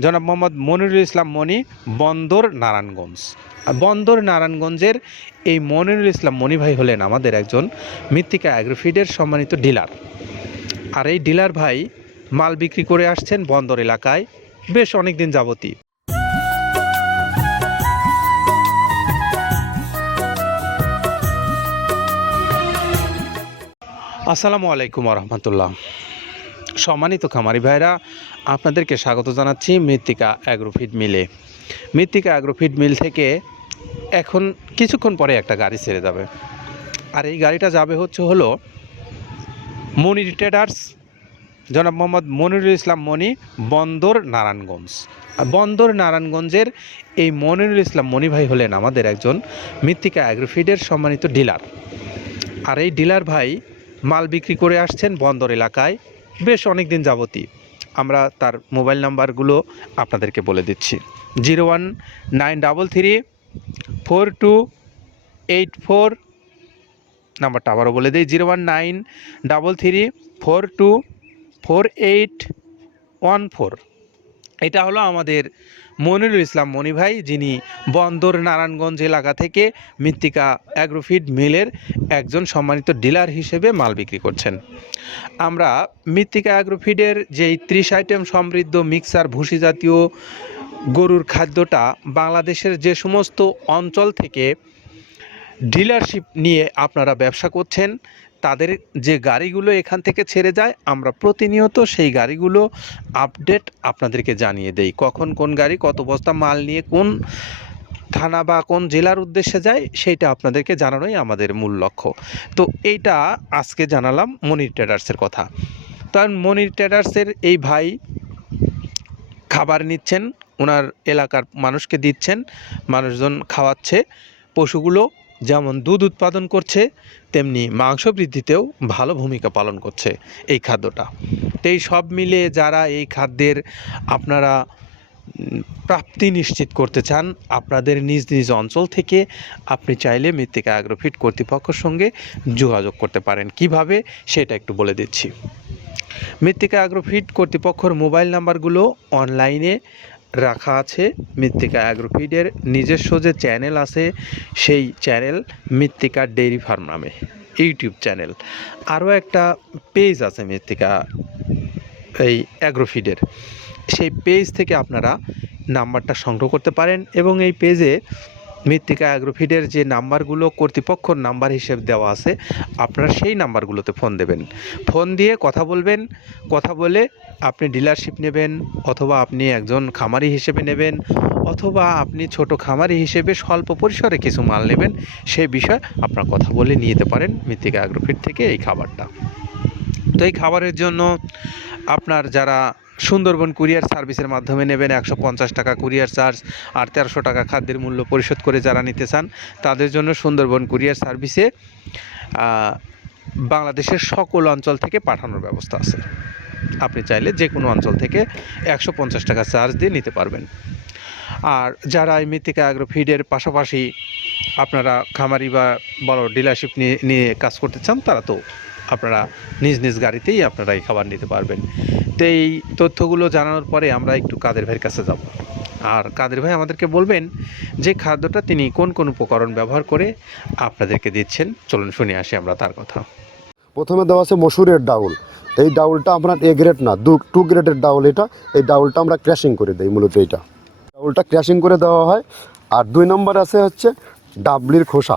জনাব মোহাম্মদ মনিরুল ইসলাম মনি বন্দর নারায়ণগঞ্জ। বন্দর নারায়ণগঞ্জের এই মনিরুল ইসলাম মনি ভাই হলেন আমাদের একজন মৃত্তিকা অ্যাগ্রোফিডের সম্মানিত ডিলার। আর এই ডিলার ভাই মাল বিক্রি করে আসছেন বন্দর এলাকায় বেশ অনেক দিন যাবতই। আসসালামু আলাইকুম রহমতুল্লাহ। সম্মানিত খামারি ভাইরা, আপনাদেরকে স্বাগত জানাচ্ছি মৃত্তিকা অ্যাগ্রোফিড মিলে। মৃত্তিকা অ্যাগ্রোফিড মিল থেকে এখন কিছুক্ষণ পরে একটা গাড়ি ছেড়ে যাবে। আর এই গাড়িটা যাবে হচ্ছে হলো মনি ট্রেডার্স, জনাব মোহাম্মদ মনিরুল ইসলাম মনি বন্দর নারায়ণগঞ্জ। বন্দর নারায়ণগঞ্জের এই মনিরুল ইসলাম মনি ভাই হলেন আমাদের একজন মৃত্তিকা অ্যাগ্রোফিডের সম্মানিত ডিলার। আর এই ডিলার ভাই মাল বিক্রি করে আসছেন বন্দর এলাকায়। বেশ অনেক দিন যাবতই আমরা তার মোবাইল নাম্বারগুলো আপনাদেরকে বলে দিচ্ছি। Zero one nine double three four two eight four নাম্বারটা আবারও বলে দিই, zero one nine double three four two four eight one four. এটা হলো আমাদের মনিরুল ইসলাম মনি ভাই, যিনি বন্দর নারায়ণগঞ্জ এলাকা থেকে মৃত্তিকা অ্যাগ্রোফিড মিলের একজন সম্মানিত ডিলার হিসেবে মাল বিক্রি করছেন। আমরা মৃত্তিকা অ্যাগ্রোফিডের যেই ত্রিশ আইটেম সমৃদ্ধ মিক্সার, ভুসি জাতীয় গরুর খাদ্যটা বাংলাদেশের যে সমস্ত অঞ্চল থেকে ডিলারশিপ নিয়ে আপনারা ব্যবসা করছেন তাদের যে গাড়িগুলো এখান থেকে ছেড়ে যায়, আমরা প্রতিনিয়ত সেই গাড়িগুলো আপডেট আপনাদেরকে জানিয়ে দেই। কখন কোন গাড়ি, কত বস্তা মাল নিয়ে কোন থানা বা কোন জেলার উদ্দেশ্যে যায়, সেইটা আপনাদেরকে জানানোই আমাদের মূল লক্ষ্য। তো এইটা আজকে জানালাম মনির ট্রেডার্সের কথা। কারণ মনির ট্রেডার্সের এই ভাই খাবার নিচ্ছেন, ওনার এলাকার মানুষকে দিচ্ছেন, মানুষজন খাওয়াচ্ছে, পশুগুলো যেমন দুধ উৎপাদন করছে, তেমনি মাংস বৃদ্ধিতেও ভালো ভূমিকা পালন করছে এই খাদ্যটা। তো এই সব মিলে যারা এই খাদ্যের আপনারা প্রাপ্তি নিশ্চিত করতে চান, আপনাদের নিজ নিজ অঞ্চল থেকে আপনি চাইলে মৃত্তিকা অ্যাগ্রোফিট কর্তৃপক্ষের সঙ্গে যোগাযোগ করতে পারেন। কীভাবে? সেটা একটু বলে দিচ্ছি। মৃত্তিকা অ্যাগ্রোফিট কর্তৃপক্ষের মোবাইল নাম্বারগুলো অনলাইনে রাখা আছে মৃত্তিকা অ্যাগ্রোফিডের নিজস্ব যে চ্যানেল আছে, সেই চ্যানেল মৃত্তিকা ডেইরি ফার্ম নামে, ইউটিউব চ্যানেল। আরও একটা পেজ আছে মৃত্তিকা, এই অ্যাগ্রোফিডের। সেই পেজ থেকে আপনারা নাম্বারটা সংগ্রহ করতে পারেন এবং এই পেজে মৃত্তিকা অ্যাগ্রোফিডের যে নাম্বারগুলো কর্তৃপক্ষর নাম্বার হিসেবে দেওয়া আছে, আপনারা সেই নাম্বারগুলোতে ফোন দেবেন। ফোন দিয়ে কথা বলবেন, কথা বলে আপনি ডিলারশিপ নেবেন, অথবা আপনি একজন খামারি হিসেবে নেবেন, অথবা আপনি ছোট খামারি হিসেবে স্বল্প পরিসরে কিছু মাল নেবেন সেই বিষয়ে আপনার কথা বলে নিয়ে যেতে পারেন মৃত্তিকা অ্যাগ্রোফিট থেকে এই খাবারটা। তো এই খাবারের জন্য আপনার যারা সুন্দরবন কুরিয়ার সার্ভিসের মাধ্যমে নেবেন একশো পঞ্চাশ টাকা কুরিয়ার চার্জ আর তেরোশো টাকা খাদ্যের মূল্য পরিশোধ করে যারা নিতে চান, তাদের জন্য সুন্দরবন কুরিয়ার সার্ভিসে বাংলাদেশের সকল অঞ্চল থেকে পাঠানোর ব্যবস্থা আছে। আপনি চাইলে যে কোনো অঞ্চল থেকে একশো পঞ্চাশ টাকা চার্জ দিয়ে নিতে পারবেন। আর যারা এই মৃত্তিকা অ্যাগ্রো ফিডের পাশাপাশি আপনারা খামারি বা বড় ডিলারশিপ নিয়ে নিয়ে কাজ করতে চান, তারা তো আপনারা নিজ নিজ গাড়িতেই আপনারা এই খাবার নিতে পারবেন। তো এই তথ্যগুলো জানানোর পরে আমরা একটু কাদের ভাইয়ের কাছে যাব। আর কাদের ভাই আমাদেরকে বলবেন যে খাদ্যটা তিনি কোন কোন উপকরণ ব্যবহার করে আপনাদেরকে দিচ্ছেন। চলুন শুনে আসি আমরা তার কথা। প্রথমে দেওয়া আছে মসুরের ডাউল। এই ডাউলটা আপনার এ গ্রেড না, দু টু গ্রেডের ডাউল এটা। এই ডাউলটা আমরা ক্র্যাশিং করে দিই মূলত এটা ডাউলটা ক্র্যাশিং করে দেওয়া হয়। আর দুই নম্বর আছে হচ্ছে ডাবলির খোসা।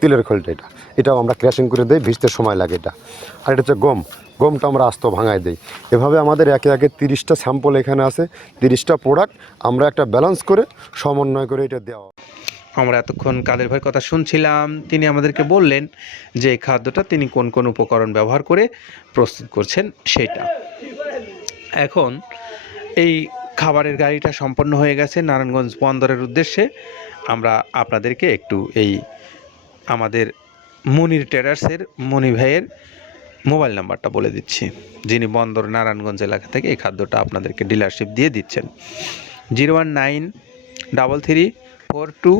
তিলের খোলটা এটা। এটাও আমরা ক্র্যাশিং করে দিই, ভিজতে সময় লাগে এটা। আর এটা হচ্ছে গম। গমটা আমরা আস্ত ভাঙায় দিই। এভাবে আমাদের একে একে তিরিশটা স্যাম্পল এখানে আছে, তিরিশটা প্রোডাক্ট আমরা একটা ব্যালেন্স করে সমন্বয় করে এটা দেওয়া। আমরা এতক্ষণ কাদের ভাইয়ের কথা শুনছিলাম, তিনি আমাদেরকে বললেন যে এই খাদ্যটা তিনি কোন কোন উপকরণ ব্যবহার করে প্রস্তুত করছেন সেটা। এখন এই খাবারের গাড়িটা সম্পন্ন হয়ে গেছে নারায়ণগঞ্জ বন্দরের উদ্দেশ্যে। আমরা আপনাদেরকে একটু এই আমাদের মনির ট্রেডার্সের মনি ভাইয়ের মোবাইল নাম্বারটা বলে দিচ্ছি, যিনি বন্দর নারায়ণগঞ্জ এলাকা থেকে এই খাদ্যটা আপনাদেরকে ডিলারশিপ দিয়ে দিচ্ছেন। Zero one nine double three four two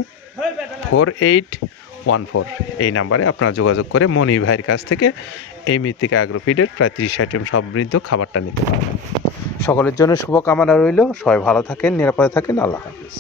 four eight one four এই নাম্বারে আপনারা যোগাযোগ করে মনি ভাইয়ের কাছ থেকে এই মৃত্তিকা অ্যাগ্রোফিডের প্রায় তিরিশ আইটেম সমৃদ্ধ খাবারটা নিতে পারবেন। সকলের জন্য শুভকামনা রইল। সবাই ভালো থাকেন, নিরাপদে থাকেন। আল্লাহ হাফিজ।